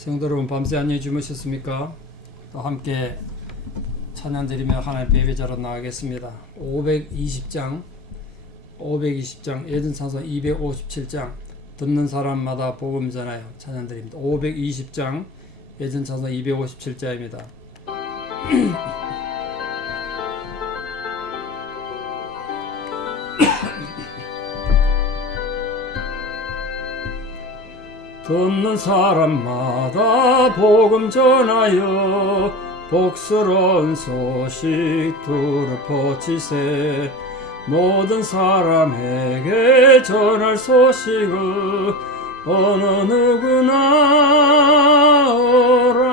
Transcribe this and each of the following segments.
성도 여러분, 밤새 안녕히 주무셨습니까? 또 함께 찬양 드리며 하나님 예배자로 나가겠습니다. 520장 예전찬송 257장 듣는 사람마다 복음 전하여 찬양 드립니다. 520장 예전찬송 257자입니다. 듣는 사람마다 복음 전하여 복스러운 소식 두루 퍼치세. 모든 사람에게 전할 소식을 어느 누구나 오라.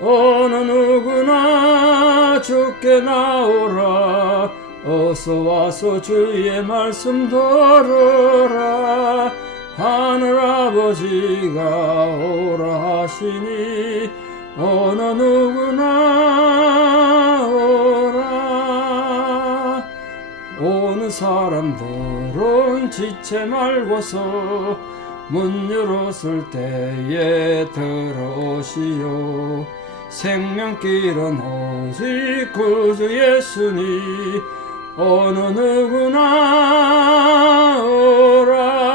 어느 누구나 주께 나오라. 어서 와서 주의 말씀 들으라. 하늘아버지가 오라 하시니 어느 누구나 오라. 오는 사람들은 지체 말고서 문 열었을 때에 들어오시오. 생명길은 오직 구주 예수니 어느 누구나 오라.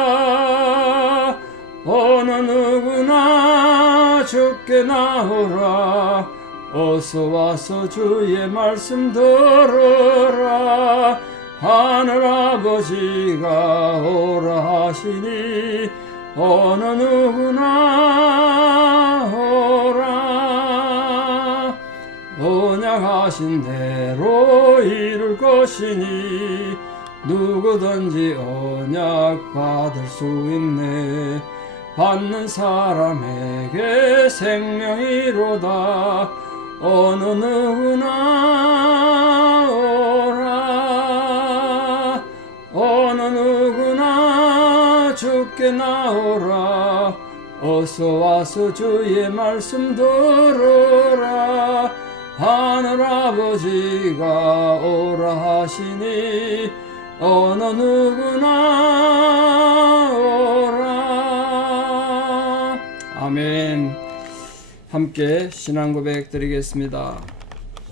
어느 누구나 주께 나오라. 어서 와서 주의 말씀 들으라. 하늘아버지가 오라 하시니 어느 누구나 오라. 언약하신 대로 이룰 것이니 누구든지 언약 받을 수 있네. 받는 사람에게 생명이로다. 어느 누구나 오라. 어느 누구나 주께 나오라. 어서 와서 주의 말씀 들으라. 하늘아버지가 오라 하시니 어느 누구나 오라. 아멘. 함께 신앙 고백 드리겠습니다.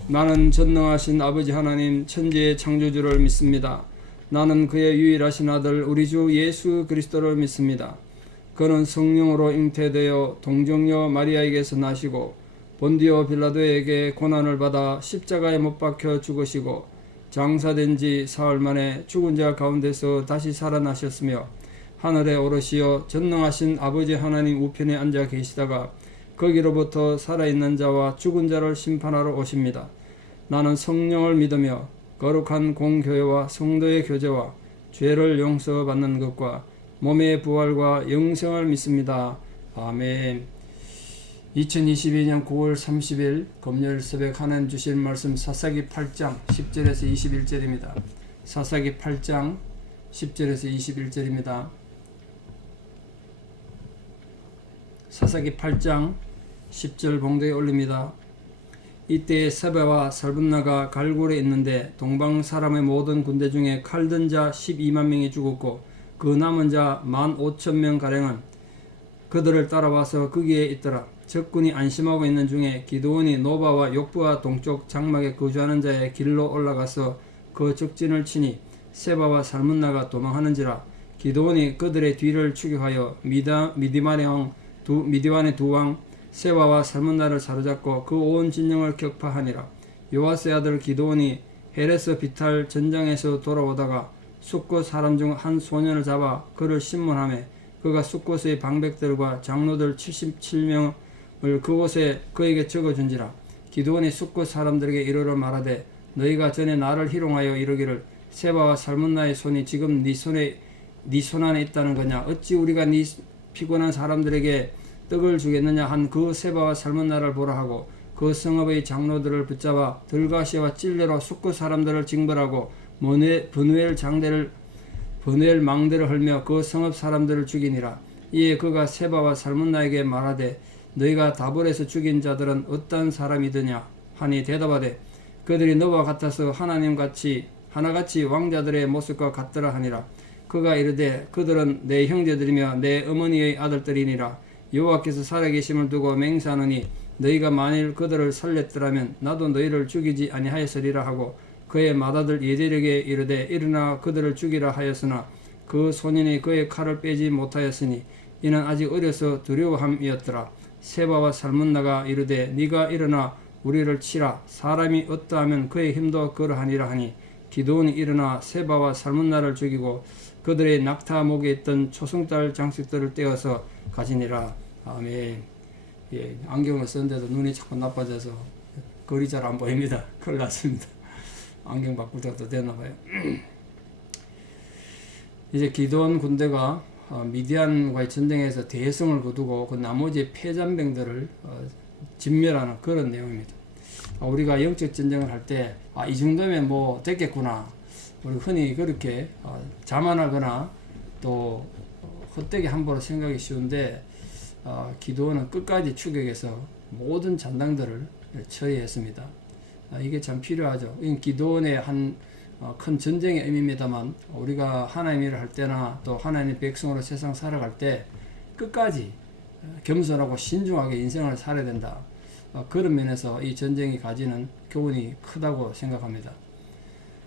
나는 전능하신 아버지 하나님 천지의 창조주를 믿습니다. 나는 그의 유일하신 아들 우리 주 예수 그리스도를 믿습니다. 그는 성령으로 잉태되어 동정녀 마리아에게서 나시고 본디오 빌라도에게 고난을 받아 십자가에 못 박혀 죽으시고 장사된 지 사흘 만에 죽은 자 가운데서 다시 살아나셨으며 하늘에 오르시어 전능하신 아버지 하나님 우편에 앉아 계시다가 거기로부터 살아있는 자와 죽은 자를 심판하러 오십니다. 나는 성령을 믿으며 거룩한 공교회와 성도의 교제와 죄를 용서받는 것과 몸의 부활과 영생을 믿습니다. 아멘. 2022년 9월 30일 금요일 새벽 하나님 주실 말씀 사사기 8장 10절에서 21절입니다. 사사기 8장 10절에서 21절입니다. 사사기 8장 10절 봉도에 올립니다. 이때에 세바와 살분나가 갈굴에 있는데 동방 사람의 모든 군대 중에 칼든 자 12만 명이 죽었고 그 남은 자 15,000명 가량은 그들을 따라와서 거기에 있더라. 적군이 안심하고 있는 중에 기드온이 노바와 욕부와 동쪽 장막에 거주하는 자의 길로 올라가서 그 적진을 치니 세바와 살문나가 도망하는지라. 기드온이 그들의 뒤를 추격하여 미디안의 두 왕 세바와 살문나를 사로잡고 그 온 진영을 격파하니라. 요아스의 아들 기드온이 헤레스 비탈 전장에서 돌아오다가 숫곳 사람 중 한 소년을 잡아 그를 신문하매 그가 숫곳의 방백들과 장로들 77명을 그곳에 그에게 적어준지라. 기드온이 숫곳 사람들에게 이르러 말하되 너희가 전에 나를 희롱하여 이르기를 세바와 살문나의 손이 지금 네 손 안에 있다는 거냐. 어찌 우리가 네 피곤한 사람들에게 떡을 주겠느냐 한 그 세바와 살문나를 보라 하고 그 성읍의 장로들을 붙잡아 들가시와 찔레로 숫곳 사람들을 징벌하고 브누엘 망대를 헐며 그 성읍 사람들을 죽이니라. 이에 그가 세바와 살문나에게 말하되 너희가 다볼에서 죽인 자들은 어떤 사람이더냐 하니 대답하되 그들이 너와 같아서 하나같이 왕자들의 모습과 같더라 하니라. 그가 이르되 그들은 내 형제들이며 내 어머니의 아들들이니라. 여호와께서 살아계심을 두고 맹세하노니 너희가 만일 그들을 살렸더라면 나도 너희를 죽이지 아니하였으리라 하고 그의 맏아들 예델에게 이르되 일어나 그들을 죽이라 하였으나 그 소년이 그의 칼을 빼지 못하였으니 이는 아직 어려서 두려워함이었더라. 세바와 살문나가 이르되 네가 일어나 우리를 치라. 사람이 어떠하면 그의 힘도 그러하니라 하니 기드온이 일어나 세바와 살문나를 죽이고 그들의 낙타 목에 있던 초승달 장식들을 떼어서 가지니라. 아멘. 예, 안경을 썼는데도 눈이 자꾸 나빠져서 거리 잘 안 보입니다. 큰일 났습니다. 안경 바꿀 때가 또 되나봐요. 이제 기드온 군대가 미디안과의 전쟁에서 대승을 거두고 그 나머지 패잔병들을 진멸하는 그런 내용입니다. 우리가 영적 전쟁을 할 때 이 정도면 뭐 됐겠구나. 우리 흔히 그렇게 자만하거나 또 헛되게 함부로 생각이 쉬운데 기드온은 끝까지 추격해서 모든 잔당들을 처리했습니다. 이게 참 필요하죠. 기드온의 한 큰 전쟁의 의미입니다만 우리가 하나님 일을 할 때나 또 하나님 백성으로 세상 살아갈 때 끝까지 겸손하고 신중하게 인생을 살아야 된다. 그런 면에서 이 전쟁이 가지는 교훈이 크다고 생각합니다.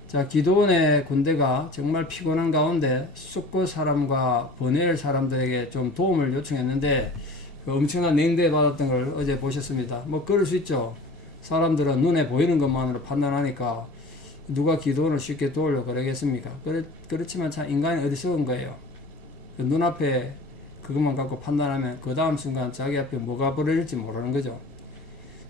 자, 기드온의 군대가 정말 피곤한 가운데 숫곳 사람과 버넬 사람들에게 좀 도움을 요청했는데 그 엄청난 냉대 받았던 걸 어제 보셨습니다. 뭐 그럴 수 있죠. 사람들은 눈에 보이는 것만으로 판단하니까 누가 기드온을 쉽게 도우려고 그러겠습니까? 그렇지만 참 인간이 어리석은 거예요. 눈앞에 그것만 갖고 판단하면 그 다음 순간 자기 앞에 뭐가 벌어질지 모르는 거죠.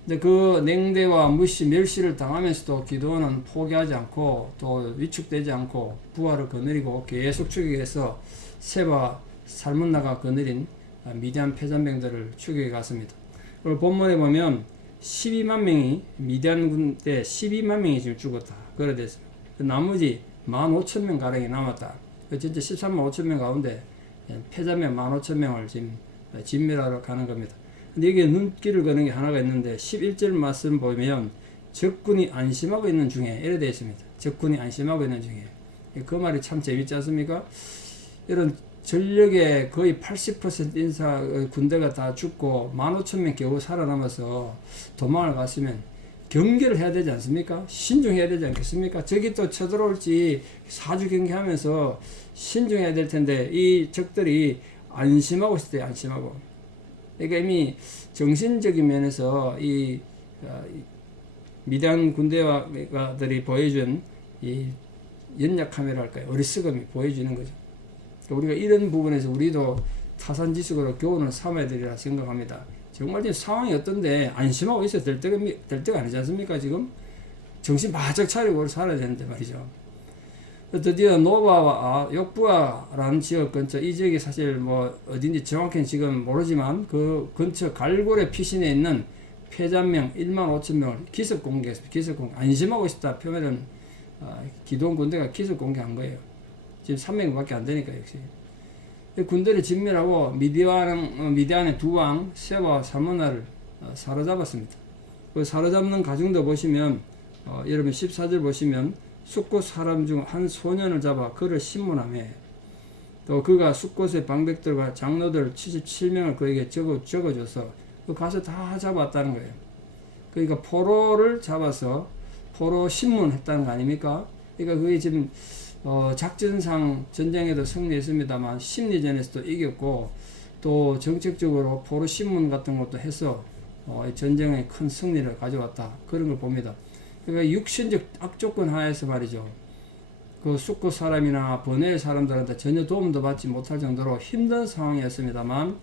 근데 그 냉대와 무시, 멸시를 당하면서도 기드온은 포기하지 않고 또 위축되지 않고 부하를 거느리고 계속 추격해서 세바 살문나가 거느린 미디안 패잔병들을 추격해 갔습니다. 그리고 본문에 보면 12만 명이 미디안 군대 12만 명이 지금 죽었다. 그래 됐습니다. 나머지 15,000명 가량이 남았다. 진짜 13만 5천 명 가운데 패자명 15,000명을 지금 진멸하러 가는 겁니다. 근데 여기에 눈길을 거는 게 하나가 있는데 11절 말씀 보면 적군이 안심하고 있는 중에 이래 되어 있습니다. 적군이 안심하고 있는 중에. 그 말이 참 재밌지 않습니까? 이런 전력의 거의 80% 인사 군대가 다 죽고 15,000명 겨우 살아남아서 도망을 갔으면 경계를 해야 되지 않습니까? 신중해야 되지 않겠습니까? 적이 또 쳐들어올지 사주 경계하면서 신중해야 될 텐데 이 적들이 안심하고 있을 때 안심하고. 그러니까 이미 정신적인 면에서 이 미디안 군대들이 보여준 이 연약함이라 할까요? 어리석음이 보여주는 거죠. 우리가 이런 부분에서 우리도 타산지식으로 교훈을 삼아야 되리라 생각합니다. 정말 지금 상황이 어떤데 안심하고 있어야 될 때가 아니지 않습니까? 지금 정신 바짝 차리고 살아야 되는데 말이죠. 드디어 노바와 욕부아라는 지역 근처, 이 지역이 사실 뭐 어딘지 정확히는 지금 모르지만 그 근처 갈고레 피신에 있는 패잔명 15,000명을 기습 공개했습니다. 기습 공개. 안심하고 있다 표면은 기드온 군대가 기습 공개한 거예요. 지금 3명밖에 안 되니까 역시. 군대를 진멸하고 미디안의 두 왕 세바와 살문나를 사로잡았습니다. 그 사로잡는 과정도 보시면 여러분 14절 보시면 숫곳 사람 중 한 소년을 잡아 그를 신문하며 또 그가 숫곳의 방백들과 장로들 77명을 그에게 적어줘서 그 가서 다 잡았다는 거예요. 그러니까 포로를 잡아서 포로 신문했다는 거 아닙니까? 그러니까 그게 지금 작전상 전쟁에도 승리했습니다만 심리전에서도 이겼고 또 정책적으로 포로 신문 같은 것도 해서 전쟁에 큰 승리를 가져왔다. 그런 걸 봅니다. 그러니까 육신적 악조건 하에서 말이죠. 그 숫곳 사람이나 버넬 사람들한테 전혀 도움도 받지 못할 정도로 힘든 상황이었습니다만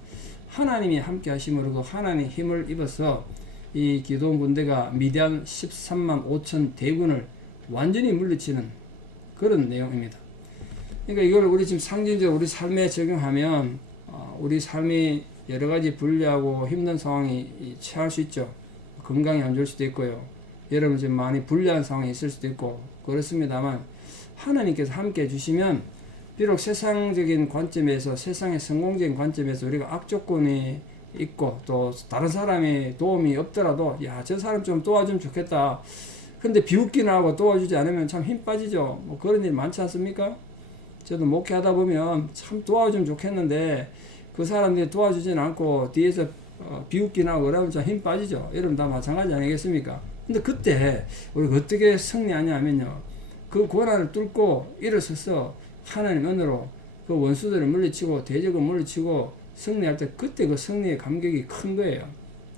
하나님이 함께 하심으로 그 하나님의 힘을 입어서 이 기드온 군대가 미디안 13만 5천 대군을 완전히 물리치는 그런 내용입니다. 그러니까 이걸 우리 지금 상징적으로 우리 삶에 적용하면 우리 삶이 여러 가지 불리하고 힘든 상황이 처할 수 있죠. 건강이 안 좋을 수도 있고요. 여러분 지금 많이 불리한 상황이 있을 수도 있고 그렇습니다만 하나님께서 함께 해주시면 비록 세상적인 관점에서 세상의 성공적인 관점에서 우리가 악조건이 있고 또 다른 사람이 도움이 없더라도 야, 저 사람 좀 도와주면 좋겠다. 근데 비웃기나 하고 도와주지 않으면 참 힘 빠지죠. 뭐 그런 일 많지 않습니까? 저도 목회하다 보면 참 도와주면 좋겠는데 그 사람들이 도와주지는 않고 뒤에서 비웃기나 하고 그러면 좀 힘 빠지죠. 여러분 다 마찬가지 아니겠습니까? 근데 그때 우리가 어떻게 승리하냐 하면요. 그 고난을 뚫고 일어서서 하나님 은혜로 그 원수들을 물리치고 대적을 물리치고 승리할 때 그때 그 승리의 감격이 큰 거예요.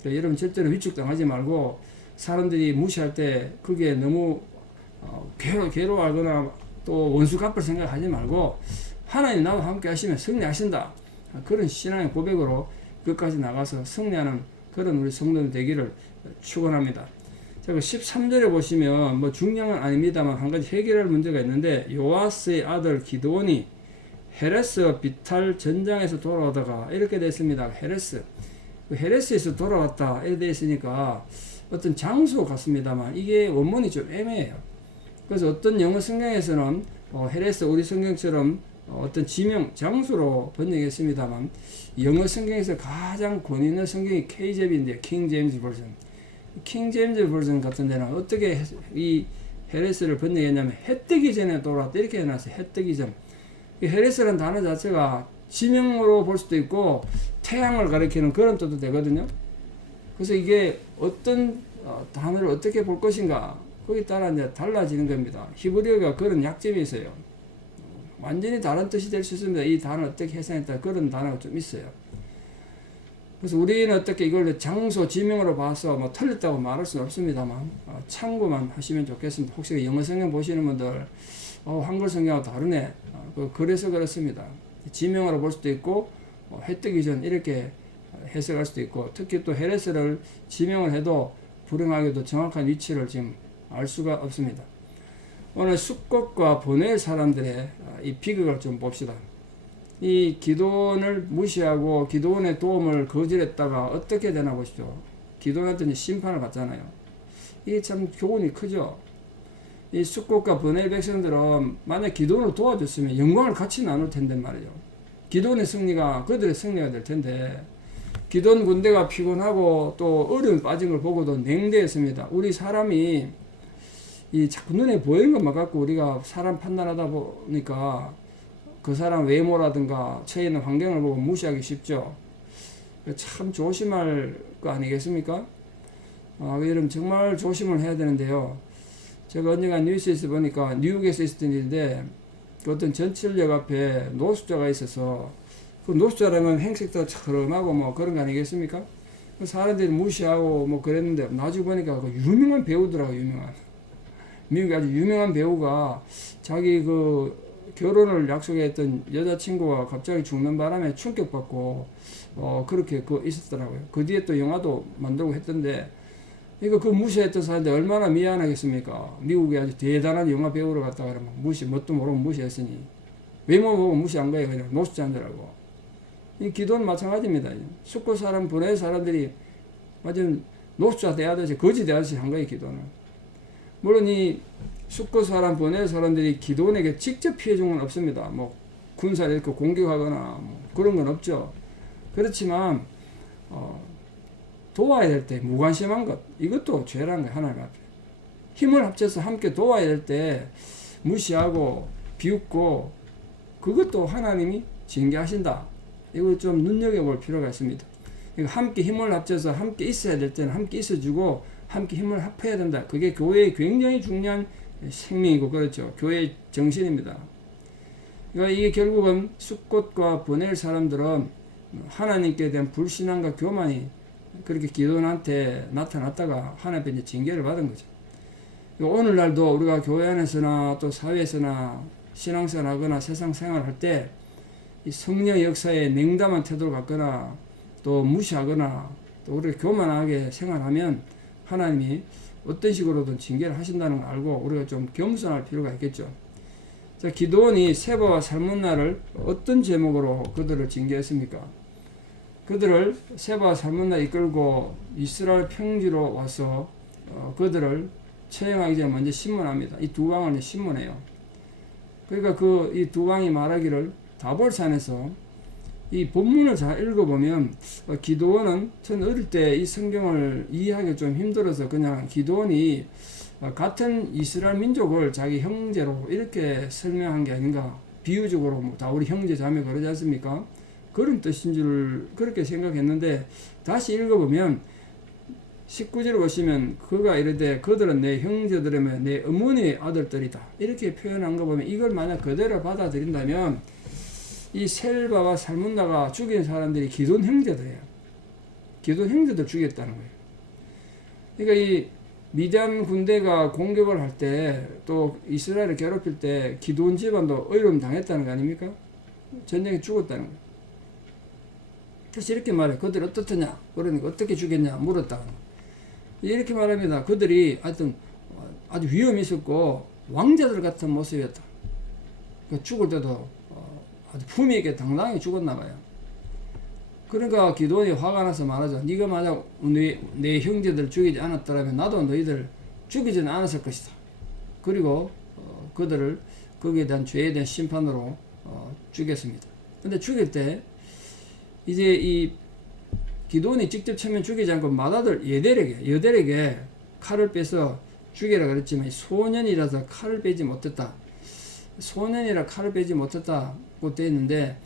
그러니까 여러분 절대로 위축당하지 말고 사람들이 무시할 때 그게 너무 괴로워하거나 또 원수 갚을 생각하지 말고 하나님 나와 함께 하시면 승리하신다. 그런 신앙의 고백으로 끝까지 나가서 승리하는 그런 우리 성도들 되기를 축원합니다. 자, 그 13절에 보시면 뭐 중요한 건 아닙니다만 한 가지 해결할 문제가 있는데 요아스의 아들 기드온이 헤레스 비탈 전장에서 돌아오다가 이렇게 됐습니다. 헤레스에서 돌아왔다 이렇게 되어 있으니까 어떤 장소 같습니다만 이게 원문이 좀 애매해요. 그래서 어떤 영어 성경에서는 헤레스 우리 성경처럼 어떤 지명 장소로 번역했습니다만 영어 성경에서 가장 권위 있는 성경이 KJV인데 킹 제임스 버전. 킹 제임스 버전 같은 데는 어떻게 이 헤레스를 번역했냐면 해 뜨기 전에 돌아왔다 이렇게 해놨어요. 해 뜨기 전. 이 헤레스라는 단어 자체가 지명으로 볼 수도 있고 태양을 가리키는 그런 뜻도 되거든요. 그래서 이게 어떤 단어를 어떻게 볼 것인가 거기에 따라 이제 달라지는 겁니다. 히브리어가 그런 약점이 있어요. 완전히 다른 뜻이 될 수 있습니다. 이 단어 어떻게 해석했다 그런 단어가 좀 있어요. 그래서 우리는 어떻게 이걸 장소 지명으로 봐서 뭐 틀렸다고 말할 수는 없습니다만 참고만 하시면 좋겠습니다. 혹시 영어 성경 보시는 분들 한글 성경하고 다르네. 그래서 그렇습니다. 지명으로 볼 수도 있고 해 뜨기 전 이렇게 해석할 수도 있고 특히 또 헤레스를 지명을 해도 불행하게도 정확한 위치를 지금 알 수가 없습니다. 오늘 숫꽃과 보낼 사람들의 이 비극을 좀 봅시다. 이 기도원을 무시하고 기도원의 도움을 거절했다가 어떻게 되나 보시죠. 기도원한테 심판을 받잖아요. 이게 참 교훈이 크죠. 이 숫꽃과 보낼 백성들은 만약 기도원을 도와줬으면 영광을 같이 나눌 텐데 말이죠. 기도원의 승리가 그들의 승리가 될 텐데 기도원 군대가 피곤하고 또 어려움 빠진 걸 보고도 냉대했습니다. 우리 사람이 이 자꾸 눈에 보이는 것만 갖고 우리가 사람 판단하다 보니까 그 사람 외모라든가 처해 있는 환경을 보고 무시하기 쉽죠. 참 조심할 거 아니겠습니까? 여러분 정말 조심을 해야 되는데요. 제가 언젠가 뉴스에서 보니까 뉴욕에서 있었던 일인데 그 어떤 전철역 앞에 노숙자가 있어서 그 노숙자라면 행색도 처럼하고 뭐 그런 거 아니겠습니까? 그 사람들이 무시하고 뭐 그랬는데 나중에 보니까 그 유명한 배우더라고요. 미국에 아주 유명한 배우가 자기 그 결혼을 약속했던 여자친구가 갑자기 죽는 바람에 충격받고 그렇게 있었더라고요. 그 뒤에 또 영화도 만들고 했던데 이거 그 무시했던 사람들 얼마나 미안하겠습니까? 미국에 아주 대단한 영화 배우를 갖다가 그러면 뭣도 모르고 무시했으니 외모 보고 무시한 거예요. 그냥 노숙자들하고. 이 기도는 마찬가지입니다. 숙고 사람 보낼 사람들이 완전 노숙자 대하듯이 거지 대하듯이 한 거예요. 기도는. 물론 이 숙고 사람 보낼 사람들이 기도원에게 직접 피해 준 건 없습니다. 뭐 군사를 이렇게 공격하거나 뭐 그런 건 없죠. 그렇지만 도와야 될 때 무관심한 것 이것도 죄라는 거예요. 하나님 앞에 힘을 합쳐서 함께 도와야 될 때 무시하고 비웃고 그것도 하나님이 징계하신다. 이걸 좀 눈여겨볼 필요가 있습니다. 함께 힘을 합쳐서 함께 있어야 될 때는 함께 있어주고 함께 힘을 합해야 된다. 그게 교회의 굉장히 중요한 생명이고 그렇죠. 교회의 정신입니다. 그러니까 이게 결국은 숫꽃과 보낼 사람들은 하나님께 대한 불신앙과 교만이 그렇게 기도원한테 나타났다가 하나님께 이제 징계를 받은 거죠. 오늘날도 우리가 교회 안에서나 또 사회에서나 신앙생활 하거나 세상 생활할 때 이 성령 역사에 냉담한 태도를 갖거나 또 무시하거나 또 우리가 교만하게 생활하면 하나님이 어떤 식으로든 징계를 하신다는 걸 알고 우리가 좀 겸손할 필요가 있겠죠. 자, 기드온이 세바와 살문나를 어떤 제목으로 그들을 징계했습니까? 그들을 세바와 살문나 이끌고 이스라엘 평지로 와서 그들을 처형하기 전에 먼저 신문합니다. 이 두 왕을 신문해요. 그러니까 이 두 왕이 말하기를 다볼산에서 이 본문을 잘 읽어보면 기드온은 전 어릴 때 이 성경을 이해하기 좀 힘들어서 그냥 기드온이 같은 이스라엘 민족을 자기 형제로 이렇게 설명한 게 아닌가. 비유적으로 다 우리 형제 자매 그러지 않습니까? 그런 뜻인 줄 그렇게 생각했는데 다시 읽어보면 19절을 보시면 그가 이르되 그들은 내 형제들이며 내 어머니의 아들들이다 이렇게 표현한 거 보면 이걸 만약 그대로 받아들인다면 이 셀바와 살문나가 죽인 사람들이 기돈 형제들이에요. 기돈 형제들 죽였다는 거예요. 그러니까 이 미디안 군대가 공격을 할 때 또 이스라엘을 괴롭힐 때 기돈 집안도 어려움 당했다는 거 아닙니까? 전쟁에 죽었다는 거예요. 그래서 이렇게 말해. 그들 어떻느냐? 그러니까 어떻게 죽였냐? 물었다. 이렇게 말합니다. 그들이 하여튼 아주 위험이 있었고 왕자들 같은 모습이었다. 죽을 때도 아주 품위 있게 당당히 죽었나 봐요. 그러니까 기도원이 화가 나서 말하죠. 네가 만약 내 형제들 죽이지 않았더라면 나도 너희들 죽이지는 않았을 것이다. 그리고 그들을 거기에 대한 죄에 대한 심판으로 죽였습니다. 근데 죽일 때 이제 이 기도원이 직접 처음에 죽이지 않고 맏아들 여델에게 칼을 빼서 죽이라 그랬지만 소년이라서 칼을 빼지 못했다. 소년이라 칼을 빼지 못했다고 되어 있는데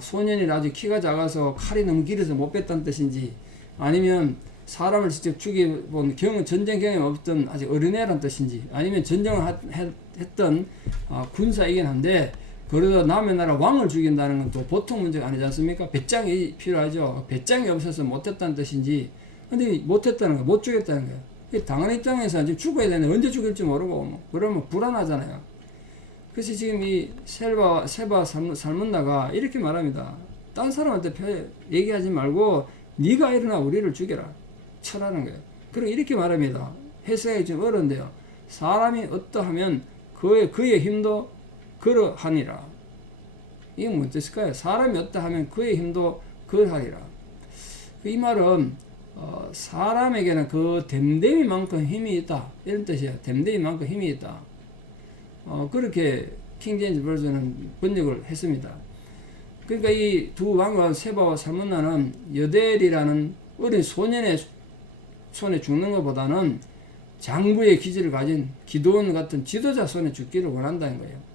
소년이 아주 키가 작아서 칼이 너무 길어서 못 뺐다는 뜻인지 아니면 사람을 직접 죽여본 전쟁 경험이 없던 아직 어린애라는 뜻인지 아니면 전쟁을 했던 군사이긴 한데 그러다 남의 나라 왕을 죽인다는 건 또 보통 문제가 아니지 않습니까? 배짱이 필요하죠. 배짱이 없어서 못했다는 뜻인지 근데 못했다는 거예요. 못 죽였다는 거예요. 당한 입장에서 지금 죽어야 되는데 언제 죽일지 모르고 그러면 불안하잖아요. 그래서 지금 이 세바 살문나가 이렇게 말합니다. 딴 사람한테 얘기하지 말고 네가 일어나 우리를 죽여라. 쳐라는 거예요. 그리고 이렇게 말합니다. 해석이 좀 어려운데요. 사람이 어떠하면 그의 힘도 그러하니라. 이게 뭔 뜻일까요? 사람이 어떠하면 그의 힘도 그러하리라. 이 말은 사람에게는 그 됨됨이만큼 힘이 있다. 이런 뜻이에요. 됨됨이만큼 힘이 있다. 그렇게 킹제임스 버전은 번역을 했습니다. 그러니까 이 두 왕과 세바와 살문나는 여델이라는 어린 소년의 손에 죽는 것보다는 장부의 기질을 가진 기도원 같은 지도자 손에 죽기를 원한다는 거예요.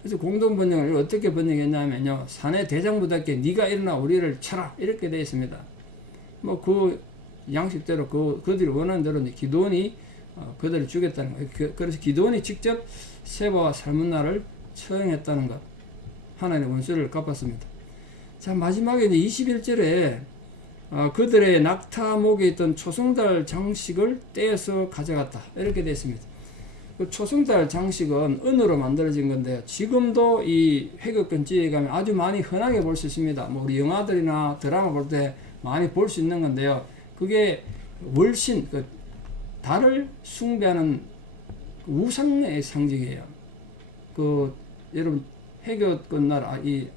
그래서 공동 번역을 어떻게 번역했냐면요. 사내 대장부답게 네가 일어나 우리를 쳐라 이렇게 되어 있습니다. 뭐 그 양식대로 그들이 원하는 대로 기도원이 그들을 죽였다는 거예요. 그래서 기도원이 직접 세바와 살문나를 처형했다는 것. 하나님의 원수를 갚았습니다. 자, 마지막에 이제 21절에 그들의 낙타목에 있던 초승달 장식을 떼어서 가져갔다. 이렇게 되어 있습니다. 그 초승달 장식은 은으로 만들어진 건데요. 지금도 이 회교권지에 가면 아주 많이 흔하게 볼 수 있습니다. 뭐 우리 영화들이나 드라마 볼 때 많이 볼 수 있는 건데요. 그게 월신, 달을 숭배하는 우상의 상징이에요. 여러분 회교권 나라 이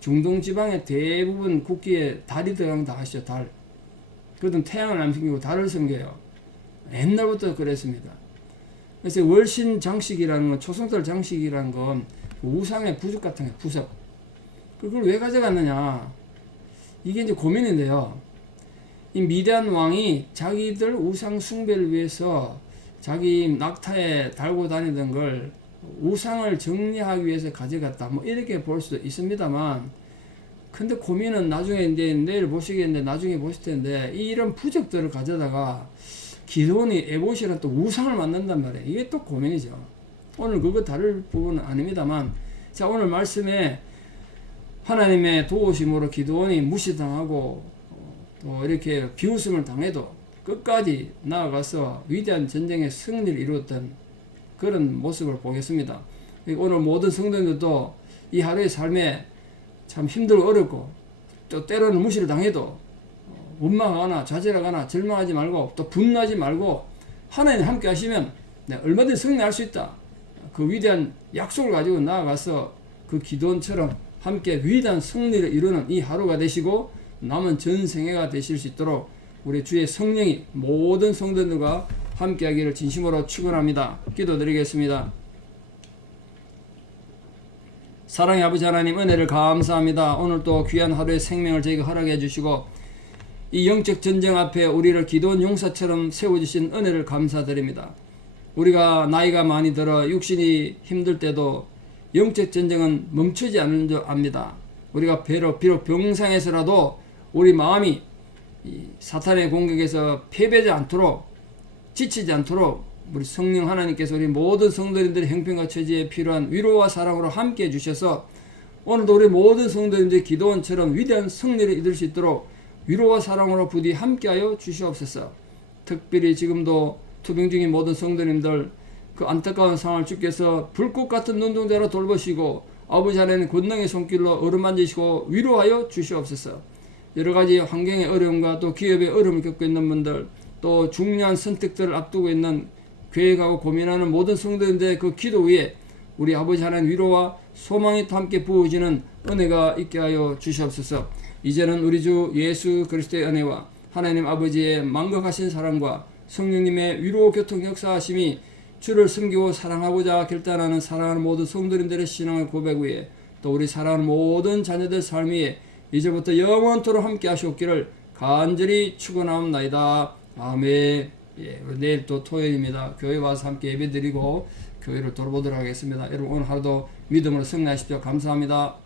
중동 지방의 대부분 국기에 달이 들어가는 다 아시죠? 달. 그들은 태양을 안 섬기고 달을 섬겨요. 옛날부터 그랬습니다. 그래서 월신 장식이라는 건 초승달 장식이라는 건 우상의 부적 같은 거예요. 부석. 그걸 왜 가져갔느냐? 이게 이제 고민인데요. 이 미디안 왕이 자기들 우상 숭배를 위해서 자기 낙타에 달고 다니던 걸 우상을 정리하기 위해서 가져갔다. 뭐 이렇게 볼 수도 있습니다만, 근데 고민은 나중에 이제 내일 보시겠는데 나중에 보실 텐데 이런 부적들을 가져다가 기도원이 에봇이란 또 우상을 만든단 말이에요. 이게 또 고민이죠. 오늘 그거 다룰 부분은 아닙니다만, 자 오늘 말씀에 하나님의 도우심으로 기도원이 무시당하고 또 이렇게 비웃음을 당해도 끝까지 나아가서 위대한 전쟁의 승리를 이루었던 그런 모습을 보겠습니다. 오늘 모든 성도님들도 이 하루의 삶에 참 힘들고 어렵고 또 때로는 무시를 당해도 원망하거나 좌절하거나 절망하지 말고 또 분노하지 말고 하나님 함께 하시면 얼마든지 승리할 수 있다. 그 위대한 약속을 가지고 나아가서 그 기도원처럼 함께 위대한 승리를 이루는 이 하루가 되시고 남은 전생애가 되실 수 있도록 우리 주의 성령이 모든 성도들과 함께하기를 진심으로 축원합니다. 기도드리겠습니다. 사랑의 아버지 하나님, 은혜를 감사합니다. 오늘 또 귀한 하루의 생명을 저희가 허락해 주시고 이 영적 전쟁 앞에 우리를 기도원 용사처럼 세워주신 은혜를 감사드립니다. 우리가 나이가 많이 들어 육신이 힘들 때도 영적 전쟁은 멈추지 않는 줄 압니다. 우리가 비록 병상에서라도 우리 마음이 이 사탄의 공격에서 패배하지 않도록, 지치지 않도록 우리 성령 하나님께서 우리 모든 성도님들의 형편과 처지에 필요한 위로와 사랑으로 함께 해주셔서 오늘도 우리 모든 성도님들의 기도원처럼 위대한 승리를 이룰 수 있도록 위로와 사랑으로 부디 함께하여 주시옵소서. 특별히 지금도 투병 중인 모든 성도님들 그 안타까운 상황을 주께서 불꽃 같은 눈동자로 돌보시고 아버지 하나님 권능의 손길로 어루만지시고 위로하여 주시옵소서. 여러가지 환경의 어려움과 또 기업의 어려움을 겪고 있는 분들, 또 중요한 선택들을 앞두고 있는 계획하고 고민하는 모든 성도님들의 그 기도 위에 우리 아버지 하나님 위로와 소망이 또 함께 부어지는 은혜가 있게 하여 주시옵소서. 이제는 우리 주 예수 그리스도의 은혜와 하나님 아버지의 만극하신 사랑과 성령님의 위로 교통 역사하심이 주를 섬기고 사랑하고자 결단하는 사랑하는 모든 성도님들의 신앙의 고백 위에 또 우리 사랑하는 모든 자녀들 삶 위에 이제부터 영원토록 함께 하시옵기를 간절히 축원하옵나이다. 아멘. 예, 내일 또 토요일입니다. 교회 와서 함께 예배드리고 교회를 돌아보도록 하겠습니다. 여러분 오늘 하루도 믿음으로 승리하십시오. 감사합니다.